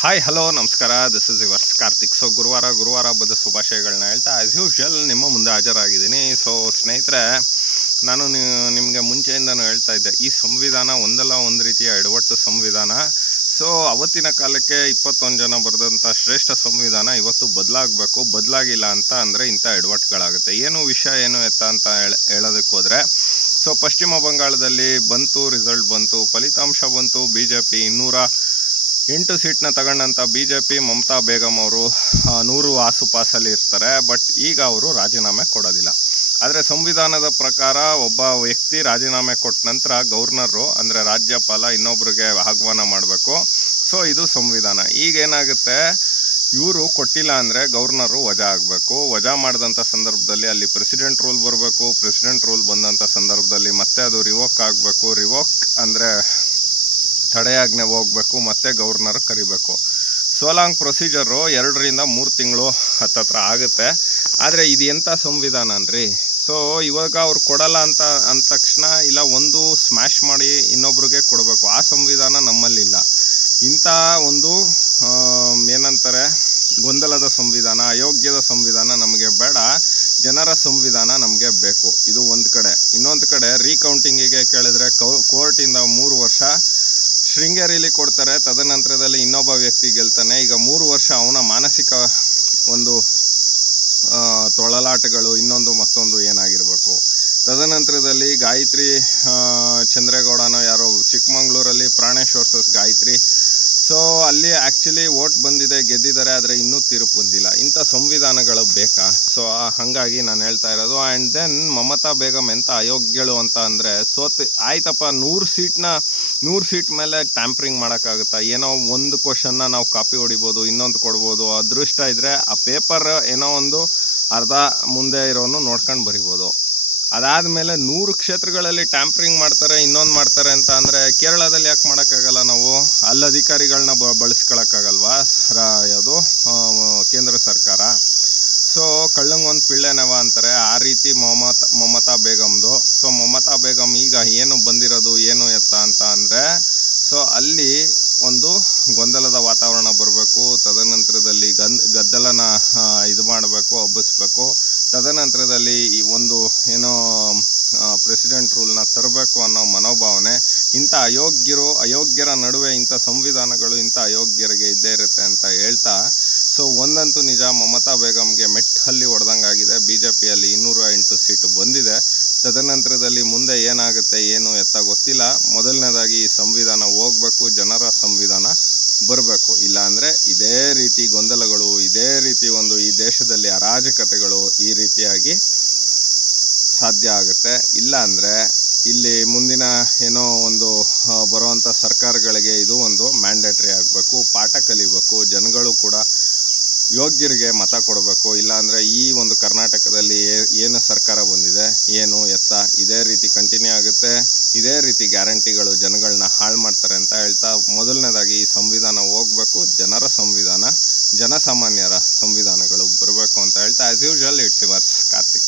Hi hello ನಮಸ್ಕಾರ. This is yours Karthik. So ಗುರುವಾರ ಹಬ್ಬದ ಶುಭಾಶಯಗಳನ್ನ ಹೇಳ್ತಾ ಆ್ಯಸ್ ಯೂಶ್ವಲ್ ನಿಮ್ಮ ಮುಂದೆ ಹಾಜರಾಗಿದ್ದೀನಿ. ಸೊ ಸ್ನೇಹಿತರೆ, ನಾನು ನಿಮಗೆ ಮುಂಚೆಯಿಂದನೂ ಹೇಳ್ತಾ ಇದ್ದೆ, ಈ ಸಂವಿಧಾನ ಒಂದಲ್ಲ ಒಂದು ರೀತಿಯ ಎಡವಟ್ಟು ಸಂವಿಧಾನ. ಸೊ ಅವತ್ತಿನ ಕಾಲಕ್ಕೆ 21 ಜನ ಬರೆದಂಥ ಶ್ರೇಷ್ಠ ಸಂವಿಧಾನ ಇವತ್ತು ಬದಲಾಗಿಲ್ಲ ಅಂತ ಅಂದರೆ ಇಂಥ ಎಡವಟ್ಟುಗಳಾಗುತ್ತೆ. ಏನು ವಿಷಯ ಏನು ಎತ್ತ ಅಂತ ಹೇಳೋದಕ್ಕೆ ಹೋದರೆ, ಸೊ ಪಶ್ಚಿಮ ಬಂಗಾಳದಲ್ಲಿ ರಿಸಲ್ಟ್ ಬಂತು, ಫಲಿತಾಂಶ ಬಂತು. BJP 208 ಸೀಟ್ನ ತಗೊಂಡಂಥ BJP ಮಮತಾ ಬೇಗಂ ಅವರು 100 ಆಸುಪಾಸಲ್ಲಿ ಇರ್ತಾರೆ. ಬಟ್ ಈಗ ಅವರು ರಾಜೀನಾಮೆ ಕೊಡೋದಿಲ್ಲ. ಆದರೆ ಸಂವಿಧಾನದ ಪ್ರಕಾರ ಒಬ್ಬ ವ್ಯಕ್ತಿ ರಾಜೀನಾಮೆ ಕೊಟ್ಟ ನಂತರ ಗವರ್ನರು ಅಂದರೆ ರಾಜ್ಯಪಾಲ ಇನ್ನೊಬ್ರಿಗೆ ಆಹ್ವಾನ ಮಾಡಬೇಕು. ಸೊ ಇದು ಸಂವಿಧಾನ. ಈಗೇನಾಗುತ್ತೆ, ಇವರು ಕೊಟ್ಟಿಲ್ಲ ಅಂದರೆ ಗವರ್ನರು ವಜಾ ಆಗಬೇಕು. ವಜಾ ಮಾಡಿದಂಥ ಸಂದರ್ಭದಲ್ಲಿ ಅಲ್ಲಿ ಪ್ರೆಸಿಡೆಂಟ್ ರೂಲ್ ಬರಬೇಕು. ಪ್ರೆಸಿಡೆಂಟ್ ರೂಲ್ ಬಂದಂಥ ಸಂದರ್ಭದಲ್ಲಿ ಮತ್ತೆ ಅದು ರಿವೋಕ್ ಆಗಬೇಕು. ರಿವೋಕ್ ಅಂದರೆ ತಡೆಯಾಜ್ಞೆ ಹೋಗಬೇಕು, ಮತ್ತೆ ಗವರ್ನರ್ ಕರಿಬೇಕು. ಲಾಂಗ್ ಪ್ರೊಸೀಜರು 2 ರಿಂದ 3 ತಿಂಗಳು ಹತ್ತತ್ರ ಆಗುತ್ತೆ. ಆದರೆ ಇದು ಎಂಥ ಸಂವಿಧಾನ ಅನ್ರಿ. ಸೊ ಇವಾಗ ಅವ್ರು ಕೊಡಲ್ಲ ಅಂತ ಅಂದ ತಕ್ಷಣ ಇಲ್ಲ ಒಂದು ಸ್ಮ್ಯಾಶ್ ಮಾಡಿ ಇನ್ನೊಬ್ರಿಗೆ ಕೊಡಬೇಕು. ಆ ಸಂವಿಧಾನ ನಮ್ಮಲ್ಲಿಲ್ಲ. ಇಂಥ ಒಂದು ಏನಂತಾರೆ, ಗೊಂದಲದ ಸಂವಿಧಾನ, ಅಯೋಗ್ಯದ ಸಂವಿಧಾನ ನಮಗೆ ಬೇಡ. ಜನರ ಸಂವಿಧಾನ ನಮಗೆ ಬೇಕು. ಇದು ಒಂದು ಕಡೆ. ಇನ್ನೊಂದು ಕಡೆ ರೀಕೌಂಟಿಂಗಿಗೆ ಕೇಳಿದ್ರೆ ಕೋರ್ಟಿಂದ 3 ವರ್ಷ ಶೃಂಗೇರಿಲಿ ಕೊಡ್ತಾರೆ. ತದನಂತರದಲ್ಲಿ ಇನ್ನೊಬ್ಬ ವ್ಯಕ್ತಿ ಗೆಲ್ತಾನೆ. ಈಗ 3 ವರ್ಷ ಅವನ ಮಾನಸಿಕ ಒಂದು ತೊಳಲಾಟಗಳು ಇನ್ನೊಂದು ಮತ್ತೊಂದು ಏನಾಗಿರಬೇಕು. ತದನಂತರದಲ್ಲಿ ಗಾಯತ್ರಿ ಚಂದ್ರೇಗೌಡನೋ ಯಾರೋ ಚಿಕ್ಕಮಂಗ್ಳೂರಲ್ಲಿ ಪ್ರಾಣೇಶ್ ವರ್ಸಸ್ ಗಾಯತ್ರಿ. ಸೊ ಅಲ್ಲಿ ಆ್ಯಕ್ಚುಲಿ ವೋಟ್ ಬಂದಿದೆ, ಗೆದ್ದಿದ್ದಾರೆ, ಆದರೆ ಇನ್ನೂ ತೀರ್ಪು ಬಂದಿಲ್ಲ. ಇಂಥ ಸಂವಿಧಾನಗಳು ಬೇಕಾ? ಸೊ ಹಾಗಾಗಿ ನಾನು ಹೇಳ್ತಾ ಇರೋದು. ಆ್ಯಂಡ್ ದೆನ್ ಮಮತಾ ಬೇಗಂ ಎಂಥ ಅಯೋಗ್ಯಳು ಅಂತ ಅಂದರೆ, ಆಯ್ತಪ್ಪ 100 ಸೀಟ್ ಮೇಲೆ ಟ್ಯಾಂಪ್ರಿಂಗ್ ಮಾಡೋಕ್ಕಾಗುತ್ತಾ? ಏನೋ ಒಂದು ಕ್ವಶನ್ನ ನಾವು ಕಾಪಿ ಹೊಡಿಬೋದು, ಇನ್ನೊಂದು ಕೊಡ್ಬೋದು. ಅದೃಷ್ಟ ಇದ್ದರೆ ಆ ಪೇಪರ್ ಏನೋ ಒಂದು ಅರ್ಧ ಮುಂದೆ ಇರೋನು ನೋಡ್ಕೊಂಡು ಬರಿಬೋದು. ಅದಾದಮೇಲೆ 100 ಕ್ಷೇತ್ರಗಳಲ್ಲಿ ಟ್ಯಾಂಪ್ರಿಂಗ್ ಮಾಡ್ತಾರೆ, ಇನ್ನೊಂದು ಮಾಡ್ತಾರೆ ಅಂತ ಅಂದರೆ ಕೇರಳದಲ್ಲಿ ಯಾಕೆ ಮಾಡೋಕ್ಕಾಗಲ್ಲ? ನಾವು ಅಲ್ಲಿ ಅಧಿಕಾರಿಗಳನ್ನ ಬಳಸ್ಕೊಳಕ್ಕಾಗಲ್ವಾ ಯಾವುದು ಕೇಂದ್ರ ಸರ್ಕಾರ? ಸೊ ಕಳ್ಳಂಗೊಂದು ಪಿಳ್ಳೆನವ ಅಂತಾರೆ. ಆ ರೀತಿ ಮಮತಾ ಬೇಗಂದು. ಸೊ ಮಮತಾ ಬೇಗಂ ಈಗ ಏನು ಬಂದಿರೋದು ಏನು ಎತ್ತ ಅಂತ ಅಂದರೆ, ಸೊ ಅಲ್ಲಿ ಒಂದು ಗೊಂದಲದ ವಾತಾವರಣ ಬರಬೇಕು. ತದನಂತರದಲ್ಲಿ ಗದ್ದಲನ ಇದು ಮಾಡಬೇಕು, ಹಬ್ಬಿಸ್ಬೇಕು. ತದನಂತರದಲ್ಲಿ ಒಂದು ಏನೋ ಪ್ರೆಸಿಡೆಂಟ್ ರೂಲ್ನ ತರಬೇಕು ಅನ್ನೋ ಮನೋಭಾವನೆ. ಇಂಥ ಅಯೋಗ್ಯರ ನಡುವೆ ಇಂಥ ಸಂವಿಧಾನಗಳು ಇಂಥ ಅಯೋಗ್ಯರಿಗೆ ಇದ್ದೇ ಇರುತ್ತೆ ಅಂತ ಹೇಳ್ತಾ, ಸೊ ಒಂದಂತೂ ನಿಜ, ಮಮತಾ ಬೇಗಂಗೆ ಮೆಟ್ಟಲ್ಲಿ ಹೊಡೆದಂಗಾಗಿದೆ. BJPಯಲ್ಲಿ 208 ಸೀಟು ಬಂದಿದೆ. ತದನಂತರದಲ್ಲಿ ಮುಂದೆ ಏನಾಗುತ್ತೆ ಏನು ಎತ್ತ ಗೊತ್ತಿಲ್ಲ. ಮೊದಲನೇದಾಗಿ ಈ ಸಂವಿಧಾನ ಹೋಗಬೇಕು, ಜನರ ಸಂವಿಧಾನ ಬರಬೇಕು. ಇಲ್ಲಾಂದರೆ ಇದೇ ರೀತಿ ಗೊಂದಲಗಳು, ಇದೇ ರೀತಿ ಒಂದು ಈ ದೇಶದಲ್ಲಿ ಅರಾಜಕತೆಗಳು ಈ ರೀತಿಯಾಗಿ ಸಾಧ್ಯ ಆಗುತ್ತೆ. ಇಲ್ಲ ಅಂದರೆ ಇಲ್ಲಿ ಮುಂದಿನ ಏನೋ ಒಂದು ಬರುವಂಥ ಸರ್ಕಾರಗಳಿಗೆ ಇದು ಒಂದು ಮ್ಯಾಂಡೇಟ್ರಿ ಆಗಬೇಕು, ಪಾಠ ಕಲಿಬೇಕು. ಜನಗಳು ಕೂಡ ಯೋಗ್ಯರಿಗೆ ಮತ ಕೊಡಬೇಕು. ಇಲ್ಲಾಂದರೆ ಈ ಒಂದು ಕರ್ನಾಟಕದಲ್ಲಿ ಏನು ಸರ್ಕಾರ ಬಂದಿದೆ ಏನು ಎತ್ತ ಇದೇ ರೀತಿ ಕಂಟಿನ್ಯೂ ಆಗುತ್ತೆ. ಇದೇ ರೀತಿ ಗ್ಯಾರಂಟಿಗಳು ಜನಗಳನ್ನ ಹಾಳು ಮಾಡ್ತಾರೆ ಅಂತ ಹೇಳ್ತಾ, ಮೊದಲನೇದಾಗಿ ಈ ಸಂವಿಧಾನ ಹೋಗಬೇಕು. ಜನರ ಸಂವಿಧಾನ, ಜನಸಾಮಾನ್ಯರ ಸಂವಿಧಾನಗಳು ಬರಬೇಕು ಅಂತ ಹೇಳ್ತಾ, as usual it's yours Karthik.